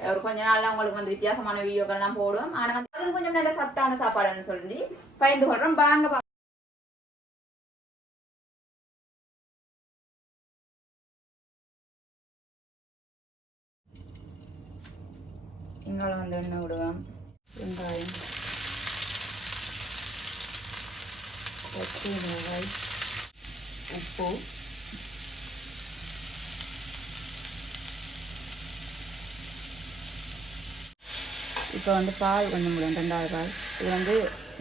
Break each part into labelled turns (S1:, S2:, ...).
S1: ஒரு கொஞ்ச நாள்ல உங்களுக்கு வந்து வித்தியாசமான வீடியோக்கள்லாம் போடும். ஆனா வந்து அதுவும் கொஞ்சம் நல்ல சத்தான சாப்பாடுன்னு சொல்லி பயந்து கொள்றோம். வாங்க பா- இங்கால வந்து எண்ணெய் விடுவோம். வெங்காயம். பச்சை மிளகாய். உப்பு. இப்போ வந்து பால் கொஞ்சம் முடியும் ரெண்டாவது பால் இது வந்து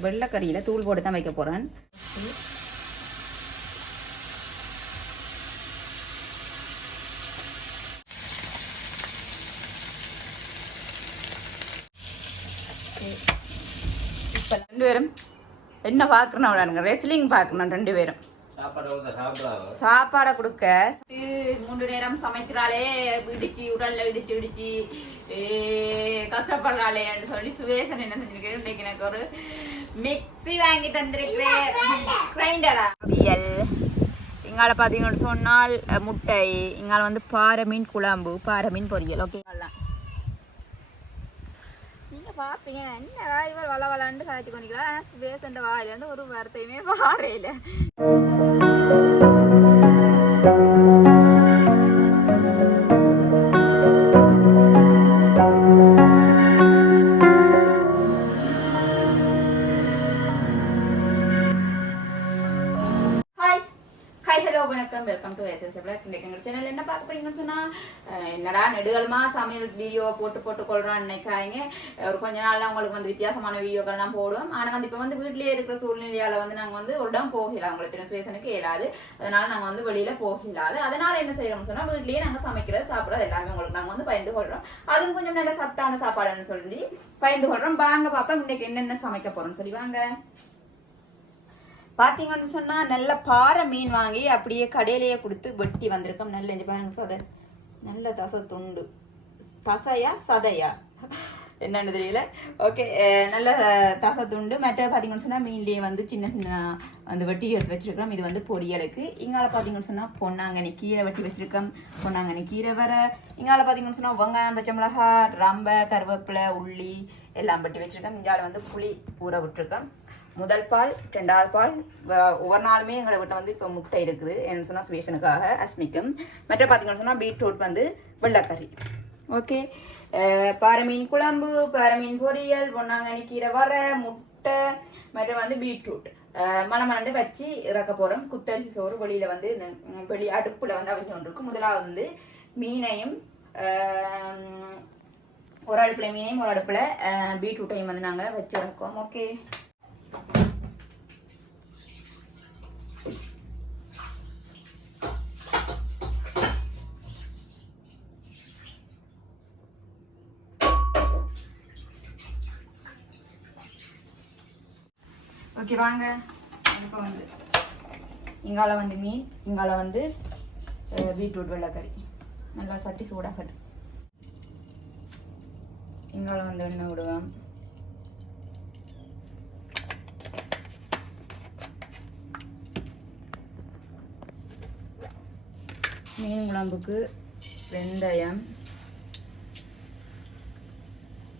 S1: வெள்ளைக்கறியில் தூள் போட்டு தான் வைக்க போகிறேன் இப்போ ரெண்டு பேரும் என்ன பார்க்கணும் விடானுங்க ரெஸ்லிங் பார்க்கணும் ரெண்டு பேரும்.
S2: சாப்பாடு
S1: கொடுக்க. மூன்று நேரம் சமைக்கிறாளே இடிச்சு உடல்ல இடிச்சு இடிச்சு. ஏ, கஷ்டப்படுறாளேன்னு சொல்லி சுவேசன் என்ன செஞ்சிருக்கேன் இன்னைக்கு எனக்கு ஒரு மிக்ஸி வாங்கி தந்திருக்கிறேன் கிரைண்டரா அவியல் இங்கால பார்த்தீங்கன்னு சொன்னால் முட்டை. இங்கால வந்து பாறை மீன் குழம்பு பாறை மீன் பொரியல். ஓகே. நீங்க பாப்பீங்க. என்னடா இவர் வள வளன்னு காய்ச்சி கொண்டிக்கலாம் ஆனால் சுவேசன் வாயிலேருந்து ஒரு வார்த்தையுமே பாறையில. அஹ், சமையல் வீடியோ போட்டு போட்டு கொள்றோம் நினைக்காதீங்க. ஒரு கொஞ்ச நாள்ல உங்களுக்கு வந்து வித்தியாசமான வீடியோக்கள்லாம் போடுவோம் ஆனா வந்து இப்போ வந்து வீட்லயே இருக்கிற சூழ்நிலையால வந்து நாங்க வந்து ஒரு இடம் போகல. உங்களுக்கு டிரான்ஸ்லேஷனுக்கு இயலாது. அதனால நாங்க வந்து வெளியில போகலாது. அதனால என்ன செய்யறோம்னு சொன்னா வீட்லயே நாங்க சமைக்கிறது சாப்பிடறது எல்லாமே உங்களுக்கு நாங்க வந்து பயந்து கொள்றோம். அதுவும் கொஞ்சம் நல்ல சத்தான சாப்பாடுன்னு சொல்லி பயந்து கொள்றோம். வாங்க பாப்போம் இன்னைக்கு என்னென்ன சமைக்க போறோம்னு சொல்லி வாங்க. பாத்தீங்கன்னு சொன்னா நல்ல பாறை மீன் வாங்கி அப்படியே கடையிலேயே கொடுத்து வெட்டி வந்திருக்கோம். நல்ல இங்க பாருங்க சோதர். நல்ல தசை துண்டு. தசையா சதையா? என்னன்னு தெரியல. ஓகே நல்ல தசை துண்டு. மற்ற பார்த்தீங்கன்னு சொன்னால் மீன்லேயே வந்து சின்ன சின்ன அந்த வெட்டி எடுத்து வச்சிருக்கிறோம். இது வந்து பொரியலுக்கு. இங்கால பார்த்தீங்கன்னு சொன்னால் பொன்னாங்கண்ணி கீரை வெட்டி வச்சிருக்கோம். பொன்னாங்கண்ணி கீரை வர இங்கால பார்த்தீங்கன்னு சொன்னால் வெங்காயம் பச்சை மிளகா ரம்பை கருவேப்பிலை உள்ளி எல்லாம் வெட்டி வச்சிருக்கோம். இங்கால வந்து புளி ஊற விட்டுருக்கோம். முதல் பால் ரெண்டாவது பால் ஒவ்வொரு நாளுமே எங்களை வீட்டில் வந்து இப்போ முட்டை இருக்குது. என்ன சொன்னால் சுவேஷனுக்காக அஸ்மிக்கும். மற்ற பார்த்தீங்கன்னு சொன்னால் பீட்ரூட் வந்து வெள்ளக்கறி. ஓகே. பாரமீன் மீன் குழம்பு பாரமீன் மீன் பொரியல் பொன்னாங்கண்ணி கீரை வர முட்டை மற்றும் வந்து பீட்ரூட். மணமணண்டு வச்சு இறக்க போகிறோம் குத்தரிசி சோறு வெளியில் வந்து வெளி அடுப்பில் வந்து அவிஞ்சு கொண்டிருக்கும். முதலாவது வந்து மீனையும் ஒரு அடுப்பில் மீனையும் ஒரு அடுப்பில் பீட்ரூட்டையும் வந்து நாங்கள் வச்சுருக்கோம் ஓகே. ஓகே வாங்க. இப்போ வந்து இங்கால வந்து மீன் இங்கால வந்து பீட்ரூட் வெள்ளைக்கறி. நல்லா சட்டி சூடாக இங்கால வந்து எண்ணெய் விடுவேன் மீன் குழம்புக்கு வெந்தயம்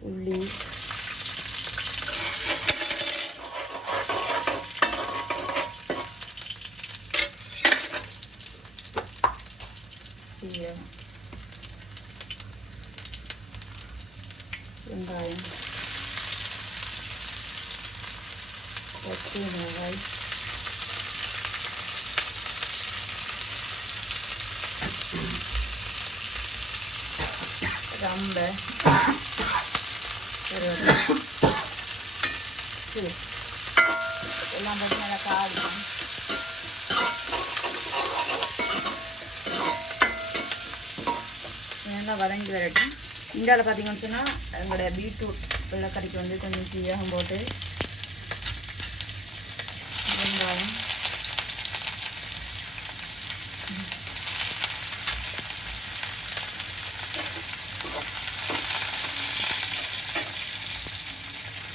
S1: உள்ளி சீரகம் வெங்காயம் பச்சை மிளகாய் ரம்பை சரி. எல்லாம் போட்டு நல்லா காடிக்கும் நல்லா வதங்கி வரட்டும். இந்தியாவில் பார்த்தீங்கன்னு சொன்னால் எங்களுடைய பீட்ரூட் வெள்ளைக்கறிக்கு வந்து கொஞ்சம் சீரகம் போட்டு வெங்காயம்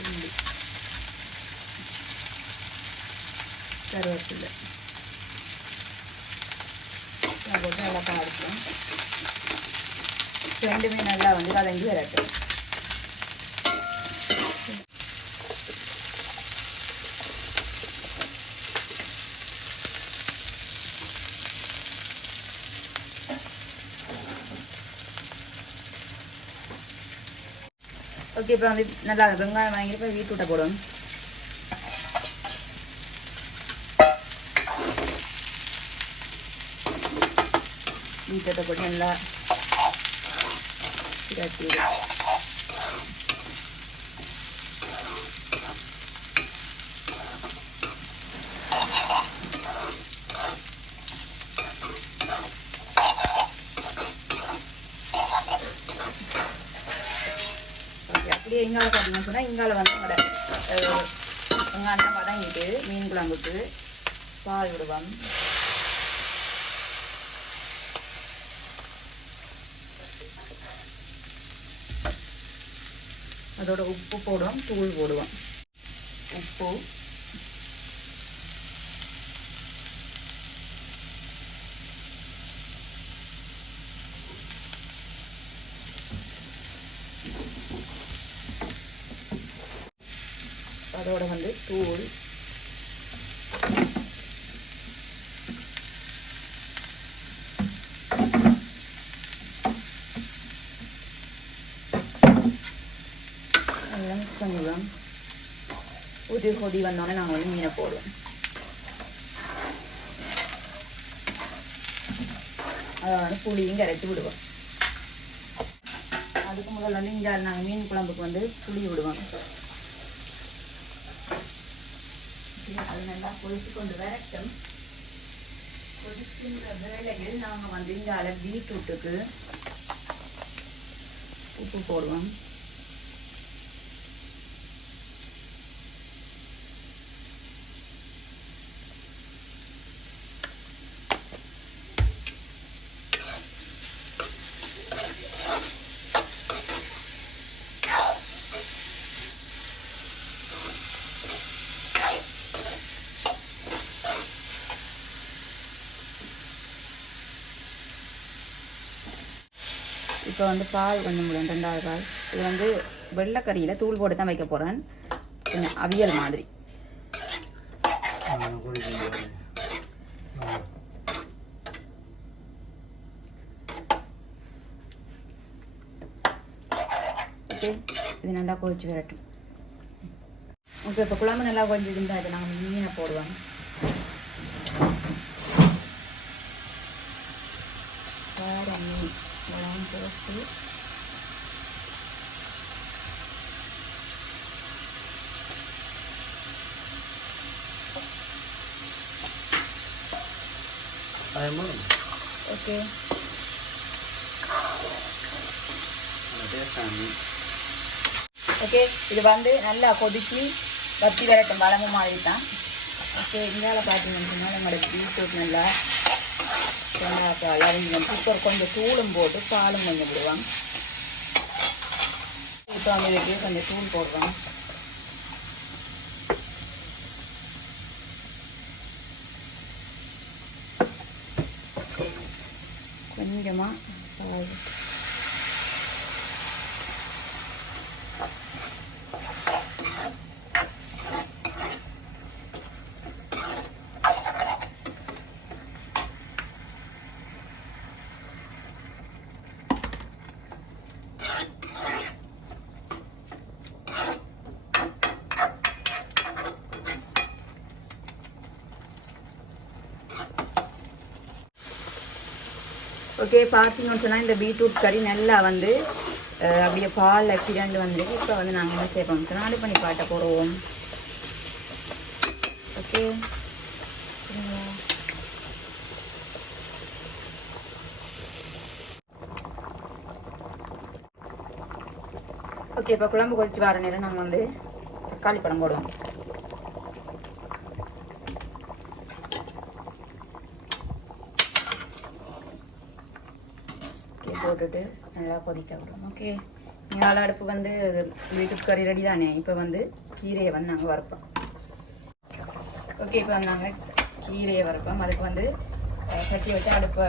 S1: உள்ளி கருவேப்பிலை இதெல்லாம் போட்டு நல்லா காடிக்கலாம் ரெண்டுமே நல்லா வந்து வரட்டும். ஓகே இப்போ வந்து நல்லா வெங்காயம் வாங்கிட்டு போய் வீட்டு விட்ட போடும் வீட்டை போட்டு நல்லா இதாக்கி விடு. அப்படியே இங்கால பார்த்தீங்கன்னு சொன்னால் இங்கால வந்து உங்களோட அண்ணன் வடங்கிட்டு மீன் குழம்புக்கு பால் விடுவோம் அதோட உப்பு போடுவோம் தூள் போடுவோம் உப்பு அதோட வந்து தூள் எல்லாம் mix பண்ணிடுவோம் ஒரு கொதி வந்தோடனே நாங்கள் வந்து மீனை போடுவோம். அதை வந்து புளியும் கரைச்சி விடுவோம். அதுக்கு முதல்ல வந்து இங்கே நாங்கள் மீன் குழம்புக்கு வந்து புளி விடுவோம். அது நல்லா கொதித்து கொண்டு வரட்டும். கொதிக்கின்ற வேளையில் நாங்கள் வந்து இங்கால பீட்ரூட்டுக்கு உப்பு போடுவோம். இப்போ வந்து பால் கொஞ்சம் முடியும் ரெண்டாவது பால் இது வந்து வெள்ளைக்கறியில் தூள் போட்டு தான் வைக்க போகிறேன் கொஞ்சம் அவியல் மாதிரி. ஓகே இது நல்லா கொதிச்சு வரட்டும். ஓகே இப்போ குழம்பு நல்லா கொஞ்சம் இருந்தால் இது நாங்கள் மீனை போடுவோம் வேற மீன்
S2: Ayam
S1: ஓகே. ஓகே இது வந்து நல்லா கொதிச்சு வத்தி வரட்டும் வளங்கு மாதிரி தான் ஓகே இங்கால பார்த்தீங்கன்னு எங்களோட பீட்ரூட் நல்லா வெங்காயத்தால் குக்கர் கொஞ்சம் தூளும் போட்டு பாலும் கொஞ்சம் விடுவாங்க இப்போ கொஞ்சம் தூள் போடுறோம். கொஞ்சமாக ஓகே பார்த்தீங்கன்னு சொன்னால் இந்த பீட்ரூட் கறி நல்லா வந்து அப்படியே பால் கிரண்டு வந்துருக்கு இப்போ வந்து நாங்கள் என்ன செய்வோம் சொன்னால் அடுப்பு பண்ணி பாட்ட போடுவோம். ஓகே ஓகே இப்போ குழம்பு கொதிச்சு வர நேரம் நாங்கள் வந்து தக்காளி பழம் போடுவோம் ஓகே போட்டுட்டு நல்லா கொதிக்க விடுவோம் ஓகே நாலு அடுப்பு வந்து பீட்ரூட் கறி ரெடி தானே? இப்போ வந்து கீரையை வந்து நாங்கள் வறுப்போம். ஓகே இப்போ நாங்கள் கீரையை வறுப்போம். அதுக்கு வந்து சட்டி வச்சு அடுப்பை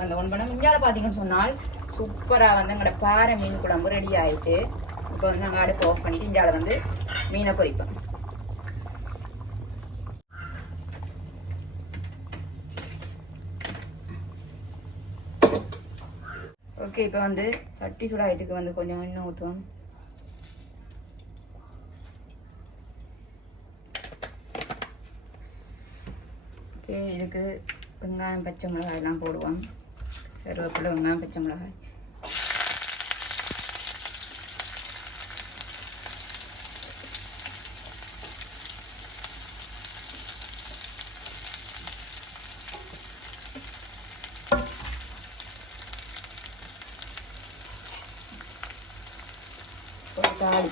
S1: வந்து ஒன் பண்ண இந்தியாவில் பார்த்தீங்கன்னு சொன்னால் சூப்பராக வந்து எங்களோட பாறை மீன் குழம்பு ரெடி ஆயிட்டு இப்போ வந்து நாங்கள் அடுப்பை ஆஃப் பண்ணிட்டு இந்தியாவில் வந்து மீனை பொரிப்போம். ஓகே இப்போ வந்து சட்டி சுடாயிட்டுக்கு வந்து கொஞ்சம் இன்னும் ஊற்றுவோம் ஓகே இதுக்கு வெங்காயம் பச்சை மிளகாய் எல்லாம் போடுவோம். கருவேப்பிலை வெங்காயம் பச்சை மிளகாய்.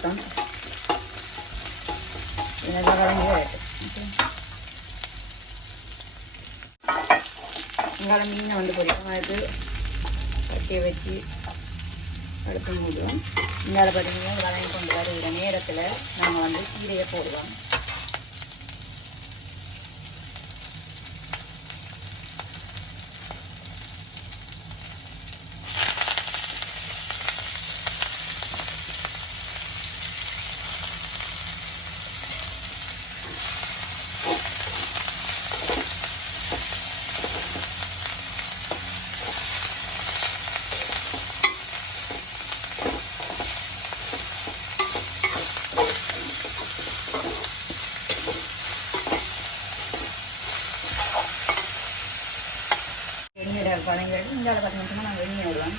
S1: ஒரு தாளிப்பம் நல்லா வதங்கி வரட்டும் ஓகே மீனை வந்து பொரிக்கும் அதுக்கு கட்டியை வச்சு அடுத்து மூடுவோம். இங்கால பார்த்தீங்கன்னா வதங்கி கொண்டு வருகிற நேரத்தில் நாங்கள் வந்து கீரையை போடுவோம் வெந்நீரை வதங்கி இங்கால பார்த்தீங்கன்னா நாங்கள் வெந்நீர் விடுவோம்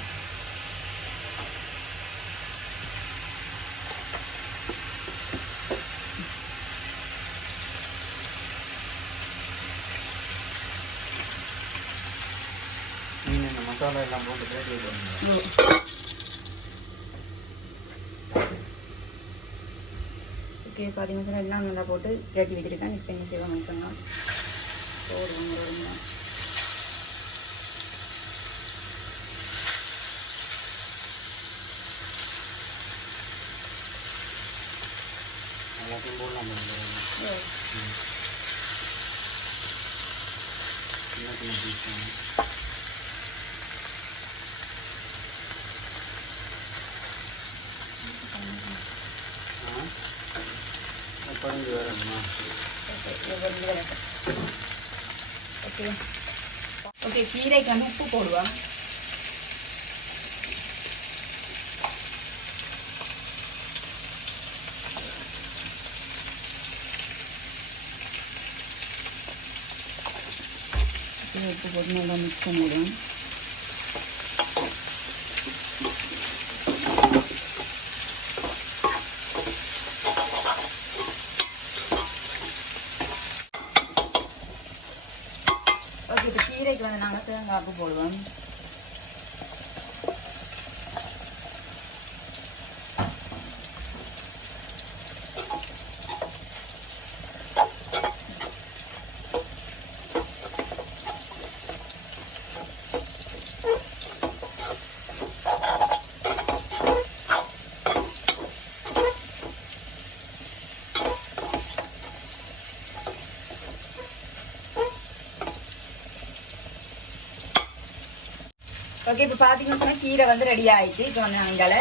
S2: மீன் எல்லாம் போட்டு
S1: ஓகே பார்த்தீங்கன்னா எல்லாம் நல்லா போட்டு ரெடி வச்சுருக்கேன் நெக்ஸ்ட் என்ன செய்வோம்னு மனுஷங்க போடுவோம் ஒரு
S2: பறந்து வரணுமா
S1: ஓகே ஓகே கீரைக்கு வந்து உப்பு போடுவா உப்பு போட்டு நல்லா மிக்ஸ் பண்ணிவிடுவோம் இப்போ கீரைக்கு வந்து நாங்கள் தேங்காய் போடுவோம். ஓகே இப்போ பார்த்தீங்கன்னா கீரை வந்து ரெடி ஆயிடுச்சு இப்போ நான் நாங்கள்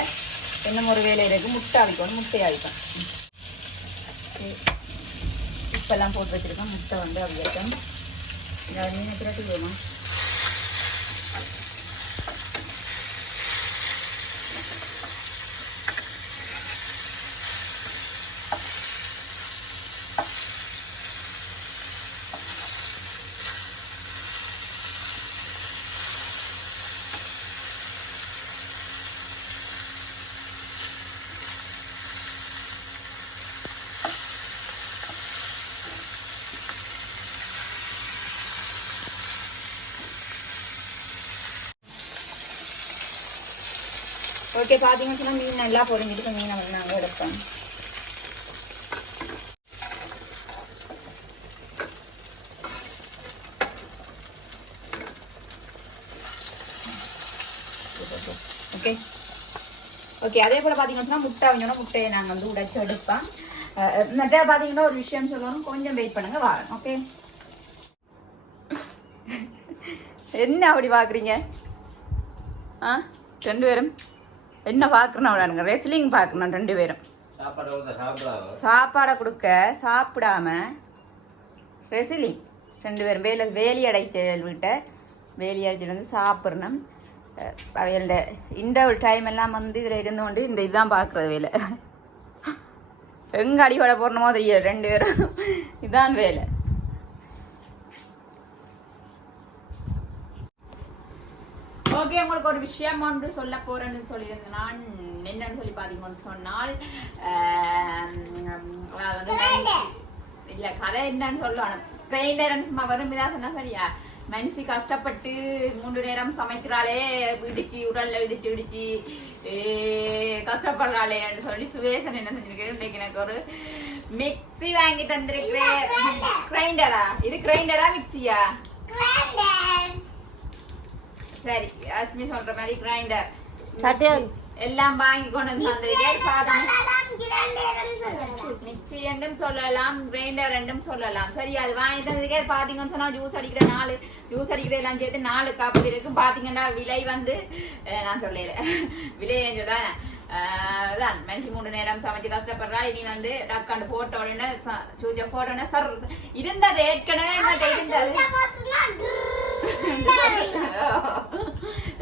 S1: என்ன ஒரு வேலை இருக்கு? முட்டை அவிக்கணும். முட்டை அவிப்போம் ஓகே உப்பெல்லாம் போட்டு வச்சிருக்கோம். முட்டை வந்து அவியட்டும். இதை மீன் பிரட்டி வேணும் ஓகே பார்த்தீங்கன்னு சொன்னால் மீன் நல்லா பொறிஞ்சிட்டு மீனை வந்து நாங்கள் எடுப்போம். ஓகே ஓகே அதே போல் பார்த்தீங்கன்னா முட்டை அவஞ்சோன்னா முட்டையை நாங்கள் வந்து உடைச்சி எடுப்போம். மற்ற பார்த்தீங்கன்னா ஒரு விஷயம் சொல்லணும். கொஞ்சம் வெயிட் பண்ணுங்க வாங்க ஓகே என்ன அப்படி பார்க்குறீங்க ஆ ரெண்டு பேரும். என்ன பார்க்கணும் அவளானுங்க ரெஸ்லிங் பார்க்கணும் ரெண்டு பேரும்.
S2: சாப்பாடு
S1: கொடுக்க சாப்பிடாம ரெசிலிங் ரெண்டு பேரும் வேலை வேலி அடைச்ச வீட்டை வேலி அடைச்சிட்டு வந்து சாப்பிடணும். அவையோட இன்டர்வல் டைம் எல்லாம் வந்து இதில் இருந்து கொண்டு இந்த இதுதான் பார்க்குறது வேலை. எங்கே அடிபட போடணுமோ தெரியல ரெண்டு பேரும். இதான் வேலை. ஓகே உங்களுக்கு ஒரு விஷயம் ஒன்று சொல்ல போறேன்னு சொல்லியிருந்தேன் நான் என்னன்னு சொல்லி பார்த்தீங்கன்னு சொன்னால் இல்ல கதை என்னன்னு சொல்லணும். பெயிண்டர் சும்மா வரும் இதா சொன்னா சரியா? மனுஷி கஷ்டப்பட்டு மூன்று நேரம் சமைக்கிறாளே இடிச்சு உடல்ல இடிச்சு இடிச்சு கஷ்டப்படுறாளேன்னு சொல்லி சுவேசன் என்ன செஞ்சிருக்கேன் இன்னைக்கு எனக்கு ஒரு மிக்ஸி வாங்கி தந்திருக்கிறேன். கிரைண்டரா? இது கிரைண்டரா மிக்ஸியா? சரி அஸ்மி சொல்ற மாதிரி கிரைண்டர் எல்லாம் வாங்கி கொண்டு வந்து மிக்ஸி ரெண்டும் சொல்லலாம் கிரைண்டர் ரெண்டும் சொல்லலாம் சரி அது வாங்கி தந்ததுக்கே பாத்தீங்கன்னு சொன்னா ஜூஸ் அடிக்கிற நாலு ஜூஸ் அடிக்கிற எல்லாம் சேர்த்து நாலு காப்பு இருக்கு பாத்தீங்கன்னா விலை வந்து நான் சொல்லல விலை சொல்ல அதான் மனுஷி மூணு நேரம் சமைச்சு கஷ்டப்படுறா இனி வந்து டக்காண்டு போட்ட உடனே சூச்ச போட்ட உடனே சர் இருந்தது ஏற்கனவே இருந்தது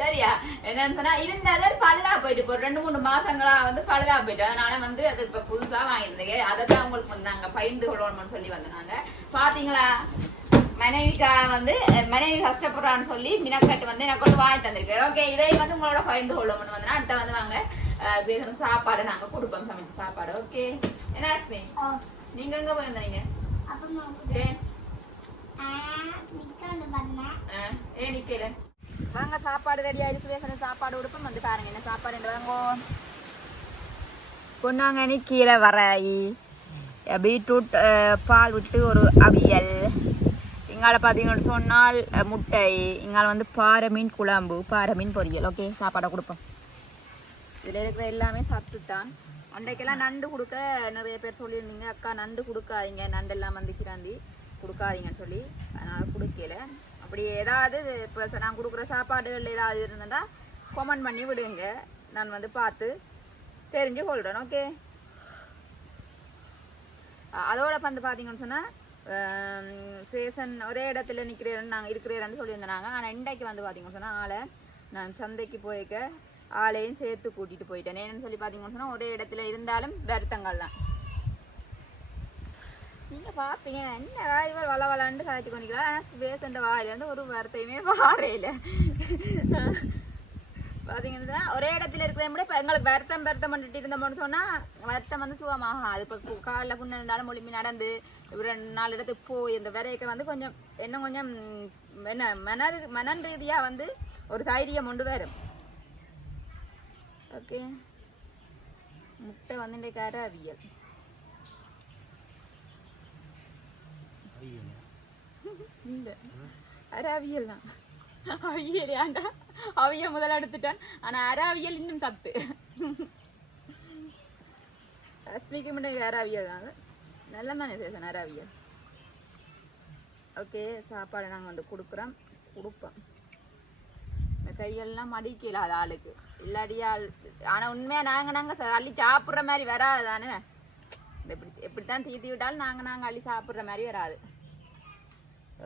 S1: சரியா? என்னன்னு சொன்னா இருந்தது பழுதா போயிட்டு இப்போ ரெண்டு மூணு மாசங்களா வந்து பழுதா போயிட்டு. அதனால வந்து அது இப்ப புதுசா வாங்கியிருந்தேங்க அதை தான் உங்களுக்கு வந்து நாங்க பயிர்ந்து கொள்ளணும்னு சொல்லி வந்தாங்க பாத்தீங்களா? மனைவிக்காக வந்து மனைவி கஷ்டப்படுறான்னு சொல்லி மினக்கட்டு வந்து எனக்கு கொண்டு வாங்கி தந்திருக்கேன் ஓகே இதை வந்து உங்களோட பகிர்ந்து கொள்ளணும்னு வந்து அடுத்த வந்து வாங்க. பேசுற சாப்பாடு நாங்க கொடுப்போம் சமைச்ச சாப்பாடு. ஓகே. என்ன நீங்க எங்க போயிருந்தீங்க நிக்கல வாங்க சாப்பாடு ரெடி ஆயிடுச்சு பேசுற சாப்பாடு கொடுப்போம் வந்து பாருங்க. என்ன சாப்பாடு வாங்கோ. பொன்னாங்கனி கீரை வராயி பீட்ரூட் பால் விட்டு ஒரு அவியல். இங்கால பார்த்தீங்கன்னு சொன்னால் முட்டை. இங்கால வந்து பாறை மீன் குழம்பு பாறை மீன் பொரியல். ஓகே சாப்பாடை கொடுப்போம். இதில் இருக்கிற எல்லாமே சாப்பிட்டுட்டான். அன்றைக்கெல்லாம் நண்டு கொடுக்க நிறைய பேர் சொல்லியிருந்தீங்க. அக்கா நண்டு கொடுக்காதீங்க. நண்டெல்லாம் வந்து கிராந்தி. கொடுக்காதீங்கன்னு சொல்லி அதனால் கொடுக்கல. அப்படி ஏதாவது இப்போ நான் கொடுக்குற சாப்பாடுகள் ஏதாவது இருந்ததுன்னா கமெண்ட் பண்ணி விடுங்க. நான் வந்து பார்த்து தெரிஞ்சு கொள்கிறேன் ஓகே அதோட வந்து பார்த்தீங்கன்னு சொன்னால் சேசன் ஒரே இடத்துல நிற்கிறேன் நாங்கள் இருக்கிறேன்னு சொல்லியிருந்தாங்க. ஆனால் இன்றைக்கு வந்து பார்த்தீங்கன்னு சொன்னால் ஆளை நான் சந்தைக்கு போயிருக்க ஆளையும் சேர்த்து கூட்டிகிட்டு போயிட்டேன். ஏன்னு சொல்லி பார்த்தீங்கன்னு சொன்னால் ஒரே இடத்துல இருந்தாலும் வருத்தங்கள் தான் நீங்கள் பார்ப்பீங்க என்னடா இவர் வள வளன்னு காய்ச்சி கொண்டிருக்கிறா வாயில வாயிலேருந்து ஒரு வார்த்தையுமே வாரையில பார்த்தீங்கன்னா ஒரே இடத்துல இருக்கிறத விட இப்போ எங்களுக்கு வருத்தம் வருத்தம் பண்ணிட்டு இருந்தோம்னு சொன்னால் வருத்தம் வந்து சுகமாகும் அது இப்போ காலில் புண்ணு ரெண்டாலும் மொழிமி நடந்து ஒரு ரெண்டு நாலு இடத்துக்கு போய் இந்த விரைக்க வந்து கொஞ்சம் இன்னும் கொஞ்சம் என்ன மனது மனன் ரீதியாக வந்து ஒரு தைரியம் கொண்டு வரும் ஓகே முட்டை வந்து இன்றைக்கு அவியல் இந்த அராவியல் அவியல் தான் அவியல் ஏன்டா அவிய முதல்ல எடுத்துட்டேன் ஆனால் அராவியல் இன்னும் சத்து ரஷ்மிக்கு மட்டும் அராவியல் தான் நல்லா தானே சேசன் அராவியல் ஓகே சாப்பாடு நாங்கள் வந்து கொடுக்குறோம் கொடுப்போம் இந்த கையெல்லாம் மடிக்கல அது ஆளுக்கு இல்லாட்டியா ஆனால் உண்மையாக நாங்கள் நாங்கள் அள்ளி சாப்பிட்ற மாதிரி வராது தானே எப்படி எப்படித்தான் தீத்தி விட்டாலும் நாங்கள் நாங்கள் அள்ளி சாப்பிட்ற மாதிரி வராது.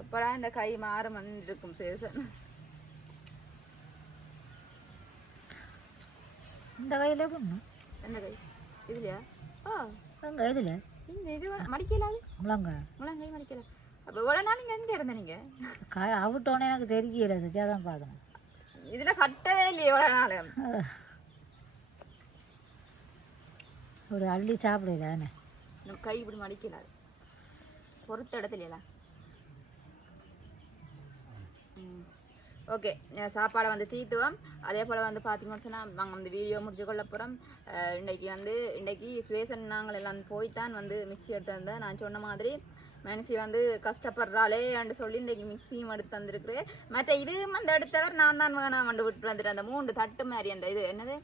S1: எப்படா இந்த கை மாறுமன் இருக்கும் சேசன்.
S3: இந்த கையில பண்ணும்
S1: எந்த கை? இதுலையா? ஆ
S3: அங்க இதுல?
S1: இந்த இது மடிக்கலாது
S3: முழங்க.
S1: முழங்கை மடிக்கல அப்போ இவ்வளோ நாள் நீங்கள் எங்கே இருந்த நீங்கள்
S3: காய அவிட்டோன்னே எனக்கு தெரியல சச்சா தான் பார்க்கணும்.
S1: இதில் கட்டவே இல்லையே இவ்வளோ நாள்.
S3: ஒரு அள்ளி சாப்பிடல என்ன?
S1: நம்ம கை இப்படி மடிக்கலாது பொறுத்த இடத்துல ஓகே சாப்பாடை வந்து தீத்துவோம். அதே போல் வந்து பார்த்தீங்கன்னு சொன்னால் நாங்கள் வந்து வீடியோ முடிச்சு கொள்ள போகிறோம் இன்றைக்கி வந்து இன்றைக்கி சுவேசன் நாங்கள் எல்லாம் போய்த்தான் வந்து மிக்ஸி எடுத்து வந்தேன். நான் சொன்ன மாதிரி மனசி வந்து கஷ்டப்படுறாளே அண்டு சொல்லி இன்றைக்கி மிக்சியும் எடுத்து வந்திருக்கிறேன் மற்ற இதுவும் அந்த எடுத்தவர் நான் தான் வேணாம் வந்து விட்டு வந்துட்டேன். அந்த மூன்று தட்டு மாதிரி அந்த இது என்னது?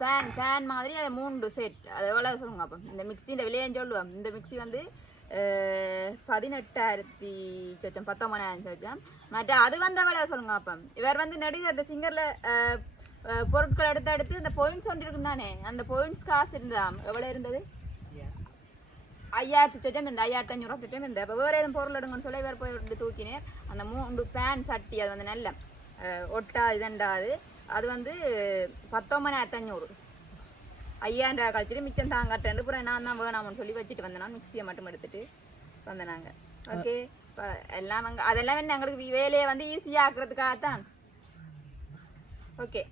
S1: ஃபேன் ஃபேன் மாதிரி அது மூன்று செட் அது எவ்வளோ சொல்லுங்க அப்போ? இந்த மிக்ஸிൻ്റെ விலையன்னு சொல்லுவோம். இந்த மிக்ஸி வந்து பதினெட்டாயிரத்தி சொச்சம் பத்தொன்பதாயிரம் சொச்சம். மற்ற அது வந்த விலை சொல்லுங்க அப்போ. இவர் வந்து நடிகர் அந்த சிங்கரில் பொருட்கள் எடுத்து எடுத்து இந்த பாயிண்ட்ஸ் ஒன்று இருக்கும் தானே? அந்த பாயிண்ட்ஸ் காசு இருந்தா எவ்வளோ இருந்தது? ஐயாயிரத்தி சொச்சம் இருந்தது ஐயாயிரத்தி அஞ்சூறுவா சொச்சம் இருந்தது. அப்போ வேறு எதுவும் பொருள் எடுங்கன்னு சொல்லி வேறு போய் தூக்கினேன். அந்த மூன்று பேன் சட்டி அது வந்து நல்ல ஒட்டா ஒட்டா இதண்டாது அது வந்து பத்தொம்பதாயிரத்தி அஞ்சூறு ஐயாயிரம் ரூபாய் கழிச்சிட்டு மிச்சம் தாங்கட்டேன் அப்புறம் நான் தான் வேணாம்னு சொல்லி வச்சுட்டு வந்தேன். மிக்சியை மட்டும் எடுத்துட்டு வந்தேனாங்க. ஓகே ஓகே எல்லாம் அங்கே அதெல்லாம் வந்து எங்களுக்கு வேலையை வந்து ஈஸியாக ஆக்குறதுக்காகத்தான் ஓகே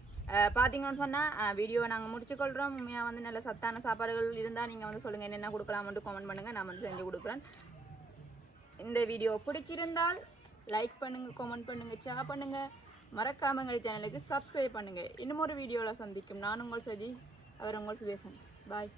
S1: பார்த்தீங்கன்னு சொன்னால் வீடியோவை நாங்கள் முடிச்சுக்கொள்கிறோம் உண்மையாக வந்து நல்ல சத்தான சாப்பாடுகள் இருந்தால் நீங்கள் வந்து சொல்லுங்கள் என்னென்ன கொடுக்கலாம்னு கமெண்ட் பண்ணுங்கள் நான் வந்து செஞ்சு கொடுக்குறேன். இந்த வீடியோ பிடிச்சிருந்தால் லைக் பண்ணுங்கள் கமெண்ட் பண்ணுங்கள் ஷேர் பண்ணுங்கள் மறக்காம எங்கள் சேனலுக்கு சப்ஸ்கிரைப் பண்ணுங்கள் இன்னும் ஒரு வீடியோவில் சந்திக்கும். நான் உங்கள் சதி அவர் உங்கள் சுபேசன் பாய்